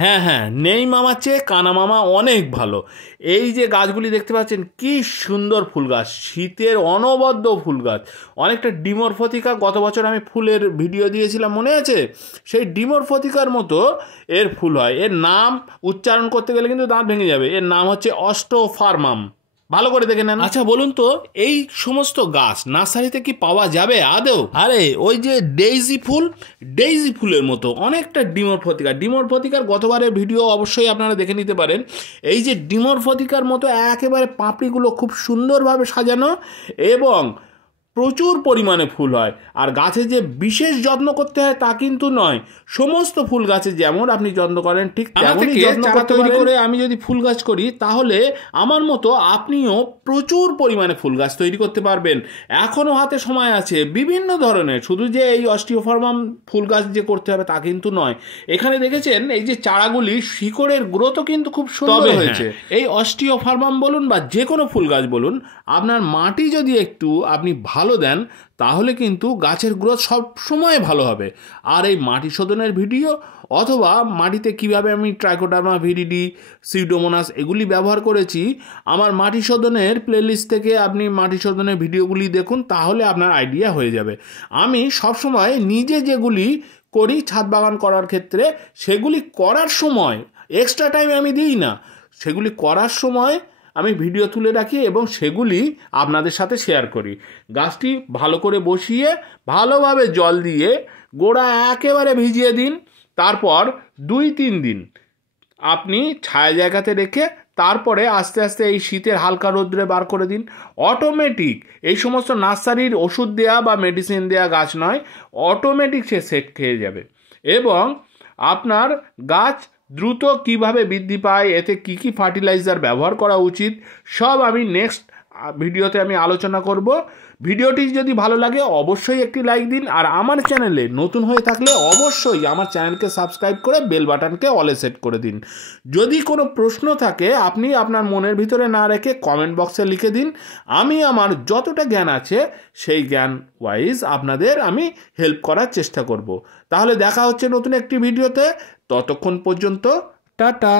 হ্যাঁ হ্যাঁ, নেই মামার চেয়ে কানা মামা অনেক ভালো। এই যে গাছগুলি দেখতে পাচ্ছেন কি সুন্দর ফুল গাছ, শীতের অনবদ্য ফুল গাছ। অনেকটা ডিমরফথিকা, গত বছর আমি ফুলের ভিডিও দিয়েছিলাম মনে আছে? সেই ডিমরফথিকার মতো এর ফুল হয়। এর নাম উচ্চারণ করতে গেলে কিন্তু দাঁত ভেঙে যাবে। এর নাম হচ্ছে অস্টোফার্মাম। ভালো করে দেখে নেন। আচ্ছা বলুন তো, এই সমস্ত গাছ নার্সারিতে কি পাওয়া যাবে আদৌ? আরে ওই যে ডেইজি ফুল, ডেইজি ফুলের মতো অনেকটা ডিমরফথিকা। ডিমরফথিকার গতবারের ভিডিও অবশ্যই আপনারা দেখে নিতে পারেন। এই যে ডিমরফথিকার মতো একেবারে পাপড়িগুলো খুব সুন্দরভাবে সাজানো এবং প্রচুর পরিমাণে ফুল হয়। আর গাছে যে বিশেষ যত্ন করতে হয় তা কিন্তু নয়, সমস্ত ফুল গাছে যেমন আপনি যত্ন করেন ঠিক তেমনই যত্ন করতে পারেন। আমি যদি ফুল গাছ করি তাহলে আমার মতো আপনিও প্রচুর পরিমাণে ফুল গাছ তৈরি করতে পারবেন। এখনও হাতে সময় আছে, বিভিন্ন ধরনের, শুধু যে এই অস্টিওফার্মাম ফুল গাছ যে করতে হবে তা কিন্তু নয়। এখানে দেখেছেন এই যে চারাগুলি, শিকড়ের গ্রোথও কিন্তু খুব সুন্দর হয়েছে। এই অস্টিওফার্মাম বলুন বা যে কোনো ফুল গাছ বলুন, আপনার মাটি যদি একটু আপনি ভালো দেন তাহলে কিন্তু গাছের গ্রোথ সব সময় ভালো হবে। আর এই মাটি শোধনের ভিডিও অথবা মাটিতে কিভাবে আমি ট্রাইকোডার্মা ভিরিডি, সিউডোমোনাস এগুলি ব্যবহার করেছি, আমার মাটি শোধনের প্লেলিস্ট থেকে আপনি মাটি শোধনের ভিডিওগুলি দেখুন, তাহলে আপনার আইডিয়া হয়ে যাবে। আমি সবসময় নিজে যেগুলি করি ছাদ বাগান করার ক্ষেত্রে, সেগুলি করার সময় এক্সট্রা টাইম আমি দিই না, সেগুলি করার সময় আমি ভিডিও তুলে রাখি এবং সেগুলি আপনাদের সাথে শেয়ার করি। গাছটি ভালো করে বসিয়ে ভালোভাবে জল দিয়ে গোড়া একেবারে ভিজিয়ে দিন। তারপর 2-3 দিন আপনি ছায়া জায়গাতে রেখে তারপরে আস্তে আস্তে এই শীতের হালকা রোদ্রে বার করে দিন। অটোমেটিক, এই সমস্ত নার্সারির ওষুধ দেয়া বা মেডিসিন দেয়া গাছ নয়, অটোমেটিক সে সেট খেয়ে যাবে। এবং আপনার গাছ দ্রুত কিভাবে বৃদ্ধি পায়, এতে কি কি ফার্টিলাইজার ব্যবহার করা উচিত, সব আমি নেক্সট ভিডিওতে আমি আলোচনা করব। ভিডিওটি যদি ভালো লাগে অবশ্যই একটি লাইক দিন। আর আমার চ্যানেলে নতুন হয়ে থাকলে অবশ্যই আমার চ্যানেলকে সাবস্ক্রাইব করে বেল বাটনকে অলে সেট করে দিন। যদি কোনো প্রশ্ন থাকে আপনি আপনার মনের ভিতরে না রেখে কমেন্ট বক্সে লিখে দিন। আমি আমার যতটা জ্ঞান আছে সেই জ্ঞান ওয়াইজ আপনাদের আমি হেল্প করার চেষ্টা করব। তাহলে দেখা হচ্ছে নতুন একটি ভিডিওতে। ততক্ষণ পর্যন্ত টাটা।